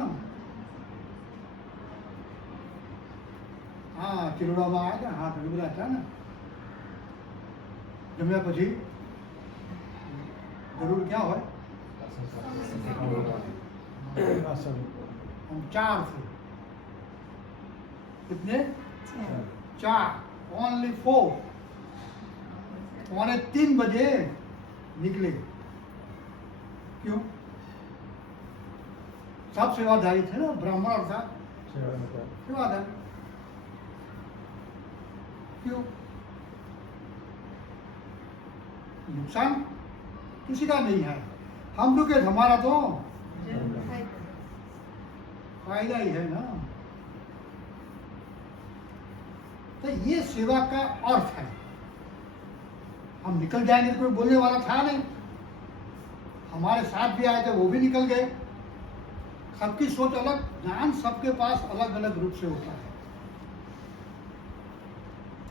हाँ, चिरोड़ा में आया था, हाथ में बुलाता ना। जमया पची जरूर क्या हो? हम चार थे। कितने? चार। ओनली 4। 2:45 बजे निकले। क्यों? सब सेवाधारी थे ना, ब्राह्मण अर्थात सेवाधारी। क्यों? नुकसान किसी का नहीं है। हम लोग के हमारा तो फायदा ही है ना। तो ये सेवा का अर्थ है। हम निकल जाएंगे, कोई बोलने वाला था नहीं। हमारे साथ भी आए थे, वो भी निकल गए। सबकी सोच अलग, ज्ञान सबके पास अलग अलग रूप से होता है।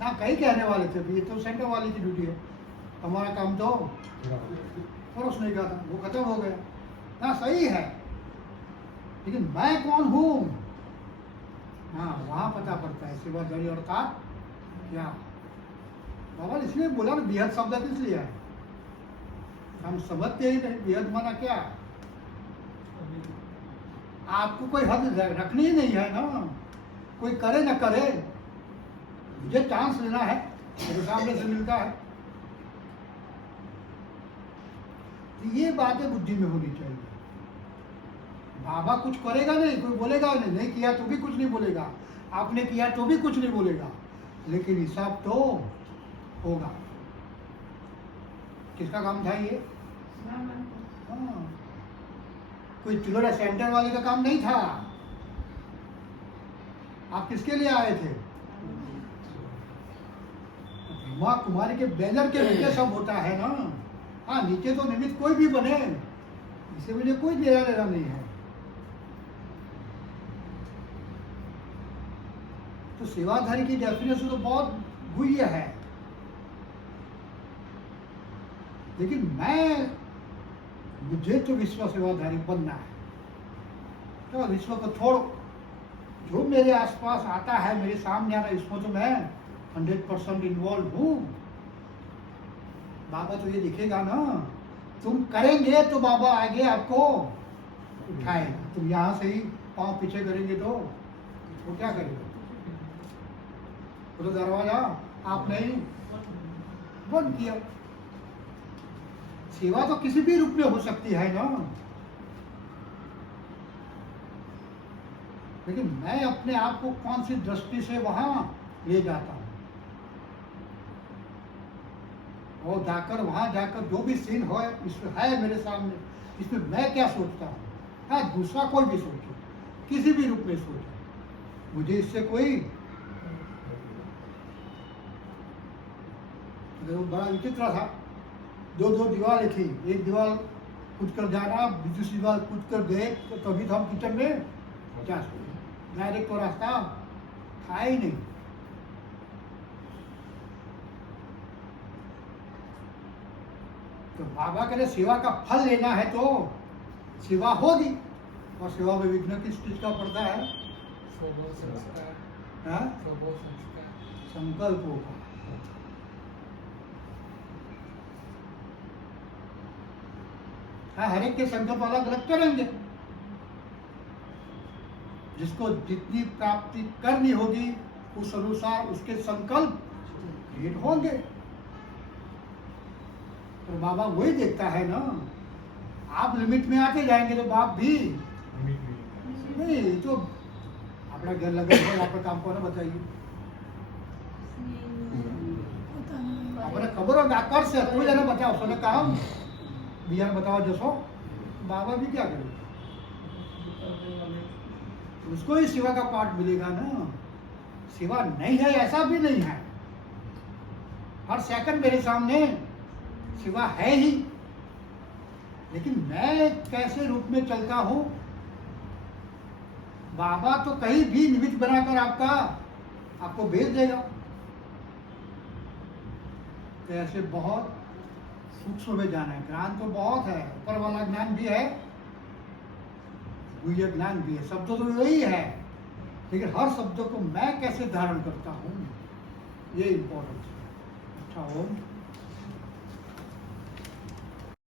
हाँ, कई कहने वाले थे ये तो सेंटर वाले की ड्यूटी है, हमारा काम तो परोसने का था, वो खत्म हो गया। हाँ सही है, लेकिन मैं कौन हूँ? हाँ, वहां पता पड़ता है सेवाधारी अर्थात क्या। बाबा ने इसलिए बोला ना, बेहद शब्द किस लिए है? हम समझते ही नहीं बेहद माना क्या। आपको कोई हद रखनी ही नहीं है ना। कोई करे न करे, मुझे चांस लेना है, मेरे सामने से मिलता है। तो ये बातें बुद्धि में होनी चाहिए। बाबा कुछ करेगा नहीं, कोई बोलेगा नहीं, नहीं किया तो भी कुछ नहीं बोलेगा, आपने किया तो भी कुछ नहीं बोलेगा, लेकिन हिसाब तो होगा। किसका काम था ये? हाँ, कोई चिलोड़ा सेंटर वाले का काम नहीं था। आप किसके लिए आए थे? ब्रह्मा कुमारी के बैनर के नीचे सब होता है ना। हाँ, नीचे तो निमित्त कोई भी बने, इसे मुझे कोई लेना देना नहीं है। तो सेवाधारी की डेफिनेशन तो बहुत गुह्य है। लेकिन मुझे तो विश्व सेवाधारी बनना है। तो विश्व को छोड़ो, जो मेरे आसपास आता है, मेरे सामने आ रहा है, इसमें तो मैं 100% इन्वॉल्व हूँ। बाबा तो ये दिखेगा ना, तुम करेंगे तो बाबा आगे आपको उठाएगा। तुम यहाँ से ही पाँव पीछे करेंगे तो वो क्या करेगा? वो तो दरवाजा आपने ही बंद किया। सेवा तो किसी भी रूप में हो सकती है ना, लेकिन मैं अपने आप को कौन सी दृष्टि से वहां ले जाता हूं, और वहां जाकर जो भी सीन हो इसमें है मेरे सामने, इसमें मैं क्या सोचता हूँ, हाँ दूसरा कोई भी सोचे, किसी भी रूप में सोचे, मुझे इससे कोई बड़ा विचित्र था। दो दीवार थी, एक दीवार कूद कर जाना, दूसरी दीवार कूद कर गए तो तभी तो हम किचन में जा सकते। डायरेक्ट तो रास्ता था ही नहीं। तो बाबा कह रहे सेवा का फल लेना है तो सेवा होगी, और सेवा में विघ्न किस चीज का पड़ता है? स्वभाव संस्कार, हाँ? स्वभाव संस्कार, संकल्पों का। हाँ, हर एक के संकल्प अलग अलग करेंगे। जिसको जितनी प्राप्ति करनी होगी उस अनुसार उसके संकल्प क्रिएट होंगे। तो बाबा वही देखता है ना, आप लिमिट में आते जाएंगे तो बाप भी नहीं। तो अपना घर लगा अपना काम को ना बताइए, अपने खबरों में आकर से कोई जना बताओ सोने काम बिहार बताओ जसो, बाबा भी क्या करें? उसको ही सेवा का पाठ मिलेगा ना। सेवा नहीं है ऐसा भी नहीं है, हर सेकंड मेरे सामने सेवा है ही, लेकिन मैं कैसे रूप में चलता हूं। बाबा तो कहीं भी निमित्त बनाकर आपको भेज देगा। तो ऐसे बहुत सूक्ष्म में जाना है। ज्ञान तो बहुत है, ऊपर वाला ज्ञान भी है, गुह्य ज्ञान भी है, शब्द तो वही है, लेकिन हर शब्द को मैं कैसे धारण करता हूँ ये इम्पोर्टेंट है। अच्छा ओम।